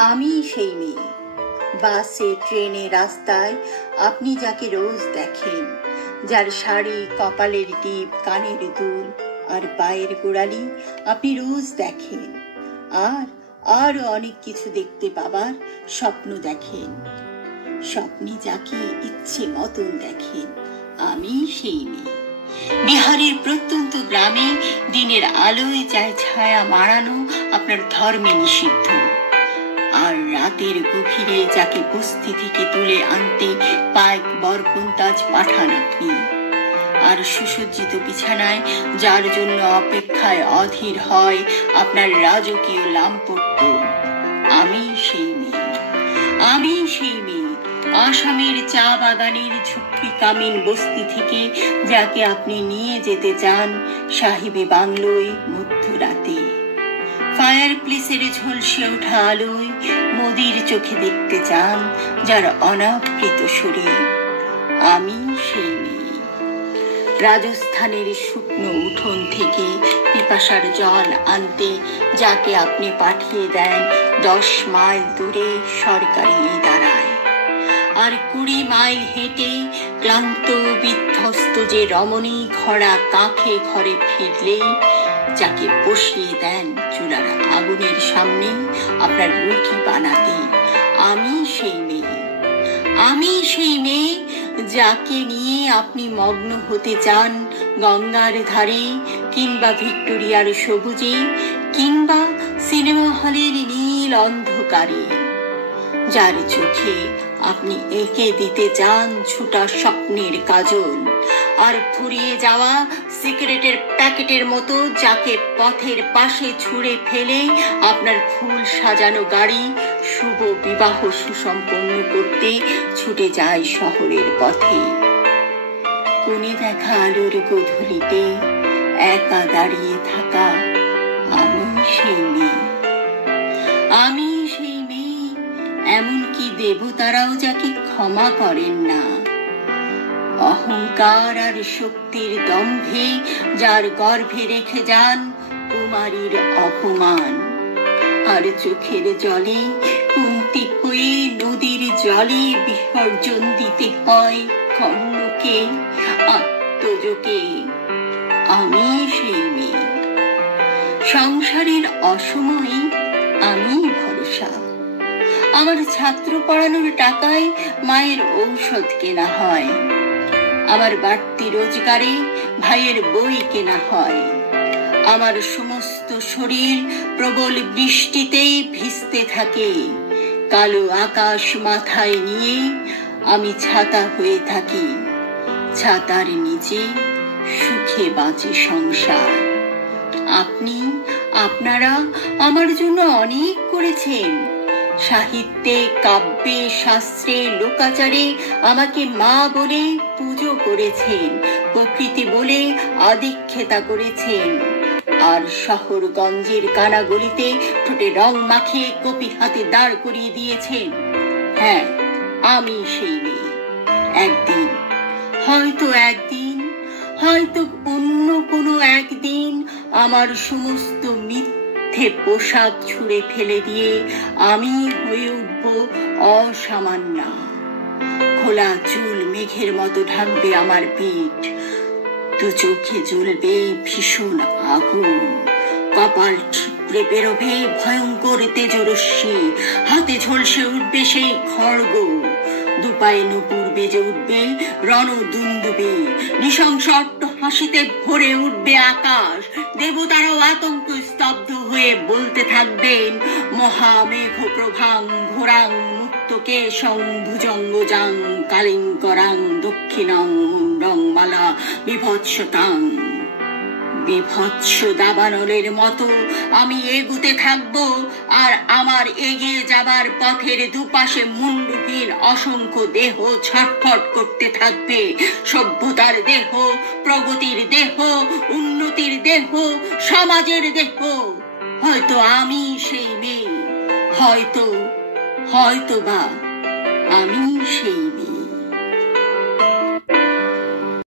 আমি সেই মেয়ে। বাসে, ট্রেনে, রাস্তায় আপনি যাকে রোজ দেখেন, যার শাড়ি, কপালের টিপ, কানের দুল আর পায়ের গোড়ালি আপনি রোজ দেখেন, আর আরো অনেক কিছু দেখতে পাবার স্বপ্ন দেখেন। স্বপ্নে যাকে ইচ্ছে মতন দেখেন, আমি সেই মেয়ে। বিহারের প্রত্যন্ত গ্রামে দিনের আলোয় যায় ছায়া মাড়ানো আপনার ধর্মে নিষিদ্ধ, আর রাতের গভীরে যাকে বস্তি থেকে তুলে আনতে পাইক বরকন্তাজ পাঠান আপনি, আর সুসজ্জিত বিছানায় যার জন্য অপেক্ষায় অধীর হয় আপনার রাজকীয় লামপট্ট, আমি সেই মেয়ে। আমি সেই মেয়ে আসামের চা বাগানের ঝুপড়ি কামিন বস্তি থেকে যাকে আপনি নিয়ে যেতে চান সাহিবি বাংলোয় মধ্যরাতে। ফায়ার প্লেসের ঝলসে ওঠা আলোয় মোদির চোখে দেখতে চান যার অনাবৃত শরীর, আমি সেই মেয়ে। রাজস্থানের শুকনো উঠোন থেকে পিপাসার জল আনতে যাকে আপনি পাঠিয়ে দেন 10 মাইল দূরে সরকারি ইদারায়, আর 20 মাইল হেঁটে ক্লান্ত বিধ্বস্ত যে রমণী খরা কাঁখে ঘরে ফিরলেই যাকে বসিয়ে দেন চুলার আগুনের সামনে আপনার রুটি বানাতে, আমি সেই মেয়ে। আমি সেই মেয়ে যাকে নিয়ে আপনি মগ্ন হতে চান গঙ্গার ধারে, কিংবা ভিক্টোরিয়ার সবুজে, কিংবা সিনেমা হলের নীল অন্ধকারে, যার চোখে আপনি এঁকে দিতে চান ছোটা স্বপ্নের কাজল, আর ফুরিয়ে যাওয়া সিগারেটের প্যাকেটের মতো যাকে পথের পাশে ছুঁড়ে ফেলে আপনার ফুল সাজানো গাড়ি শুভ বিবাহ সুসম্পন্ন করতে ছুটে যায় শহরের পথে। কোণে দেখা আলোর গোধূলিতে একা দাঁড়িয়ে থাকা আমি সেই মেয়ে। আমি সেই মেয়ে, এমনকি দেবতারাও যাকে ক্ষমা করেন না। অহংকার আর শক্তির দম্ভে যার গর্ভে রেখে যান কুমারীর অপমান, আর চোখের জলে কুন্তি হয়ে নদীর জলে বিসর্জন দিতে হয় কর্ণকে, আত্মজকে, আমি সেই মেয়ে। সংসারের অসময়ে আমি ভরসা। আমার ছাত্র পড়ানোর টাকায় মায়ের ঔষধ কেনা হয়, আমার বাড়তি রোজগারে ভাইয়ের বই কেনা হয়, আমার সমস্ত শরীর প্রবল বৃষ্টিতে ভিজতে থাকে, কালো আকাশ মাথায় নিয়ে আমি ছাতা হয়ে থাকি, ছাতার নিচে সুখে বাঁচে সংসার। আপনি, আপনারা আমার জন্য অনেক করেছেন। সাহিত্যে, কাব্যে, শাস্ত্রে, লোকাচারে আমাকে মা বলে পুজো করেছেন, প্রকৃতি বলে আদিক্ষেতা করেছেন, আর শহরগঞ্জের কানাগলিতে ঠোঁটে রং মাখিয়ে কপি হাতে দাঁড় করিয়ে দিয়েছেন। হ্যাঁ, আমি সেই মেয়ে। একদিন, হয়তো অন্য কোনো একদিন আমার সমস্ত মিথ্যে পোশাক ছুঁড়ে ফেলে দিয়ে আমি হয়ে উঠব অসামান্যা। খোলা চুল মেঘের মতো ঢাকবে আমার পিঠ, দু চোখে জ্বলবে ভীষণ আগুন, কপাল ঠিকরে বেরোবে ভয়ঙ্কর তেজরশ্মি, হাতে ঝলসে উঠবে সেই খড়গ, দুপায়ে নুপুর বেজে উঠবে রণদুন্দুবে, নৃশংস হাসিতে ভরে উঠবে আকাশ, দেবতারাও আতঙ্ক স্তব্ধ হয়ে বলতে থাকবেন মহামেঘ প্রভাং ঘোরাং মুক্তকে ভুজঙ্গজাং কালিঙ্করাং দক্ষিণাং মুন্ডং মালা বিভৎসতাং। বিভৎস দাবানলের মতো আমি এগুতে থাকবো, আর আমার এগিয়ে যাবার পথের দুপাশে মুন্ডহীন অসংখ্য দেহ ছটফট করতে থাকবে। সভ্যতার দেহ, প্রগতির দেহ, উন্নতির দেহ, সমাজের দেহ। হয়তো আমি সেই মেয়ে, হয়তো বা আমি সেই মেয়ে।